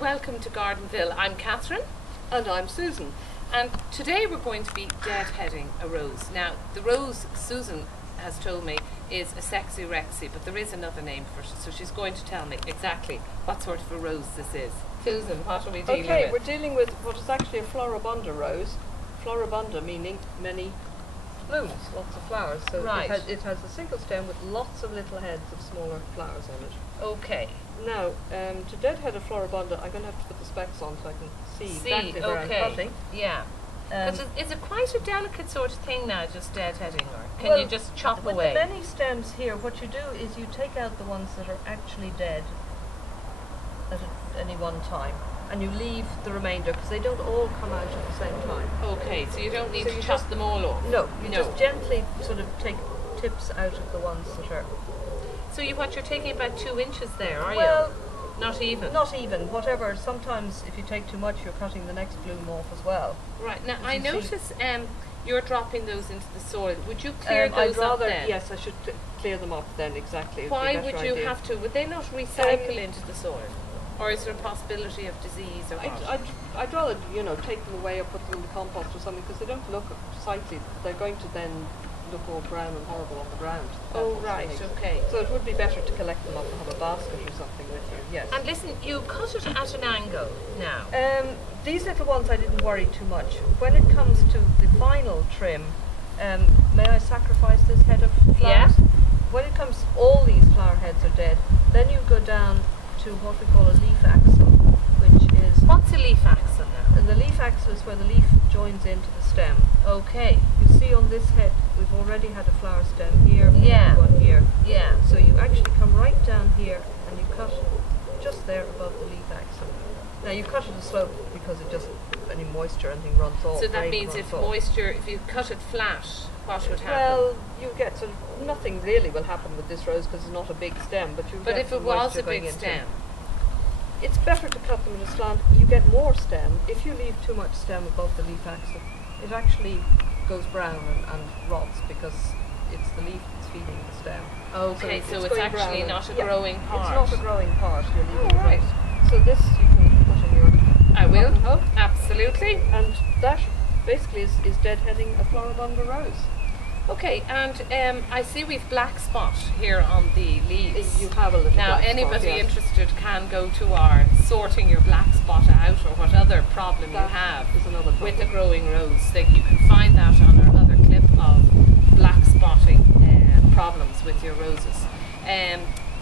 welcome to Gardenville. I'm Catherine. And I'm Susan. And today we're going to be deadheading a rose. Now, the rose Susan has told me is a sexy rexy, but there is another name for it, so she's going to tell me exactly what sort of a rose this is. Susan, what are we dealing with? Okay, we're dealing with what is actually a Florabunda rose. Florabunda meaning many blooms, lots of flowers. So Right. it has a single stem with lots of little heads of smaller flowers on it. Okay. Now, to deadhead a Florabunda, I'm going to have to put the specs on so I can see exactly where I'm cutting. Yeah. Because is it quite a delicate sort of thing now, just deadheading, or can Well, you just chop with away? the many stems here, what you do is you take out the ones that are actually dead at any one time, and you leave the remainder because they don't all come out at the same time. Okay, so you don't need So to you chop just- them all off. No, you just gently sort of take tips out of the ones that are... So you're taking about 2 inches there, are Well, you? Not even? not even, whatever. Sometimes if you take too much, you're cutting the next bloom off as well. Right. Now, As I you see. notice you're dropping those into the soil. Would you clear those I'd rather, up then? yes, I should clear them up then, exactly. It'd be a Why better would you idea. have to? Would they not recycle into the soil? Or is there a possibility of disease or what? I'd rather, take them away or put them in the compost or something because they don't look sightly. They're going to then look all brown and horrible on the ground. Oh, That's right, the thing. okay. So it would be better to collect them up and have a basket or something with you, yes. And listen, you cut it at an angle now. These little ones I didn't worry too much. When it comes to the final trim, may I sacrifice this head of flowers? Yeah. When it comes, all these flower heads are dead. Then you go down to what we call a leaf axil, which is... What's a leaf axil now? And the leaf axil is where the leaf joins into the stem. Okay. You see on this head, we've already had a flower stem here, Yeah. one here. Yeah. So you actually come right down here and you cut just there above the leaf axil. Now you cut it a slope because it just, any moisture, anything runs off. So that rain means runs if off. moisture, if you cut it flat, what would happen? Well, you get sort of, nothing really will happen with this rose because it's not a big stem, but you but get if it some was moisture a going big into stem, it's better to cut them in a slant. You get more stem. If you leave too much stem above the leaf axil, it actually goes brown and rots because it's the leaf that's feeding the stem. okay, so it's going actually brown not a and- yeah, growing part. It's not a growing part. You're leaving Oh, right. it right. So this you can put in your I will. cotton hub, Absolutely. and that basically is deadheading a Florabunda rose. Okay, and I see we've black spot here on the leaves. You have a little Now, black spot, anybody yes. interested can go to our sorting your black spot out or what other problem you That have is another with the problem. growing rose. You can find that on our other clip of black spotting problems with your roses.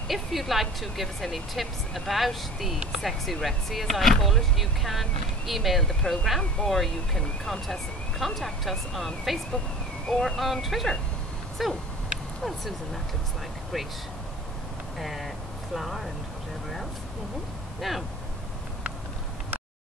If you'd like to give us any tips about the sexy rexy, as I call it, you can email the programme or you can contact us on Facebook or on Twitter. So, well, Susan, that looks like a great flower and whatever else. Now,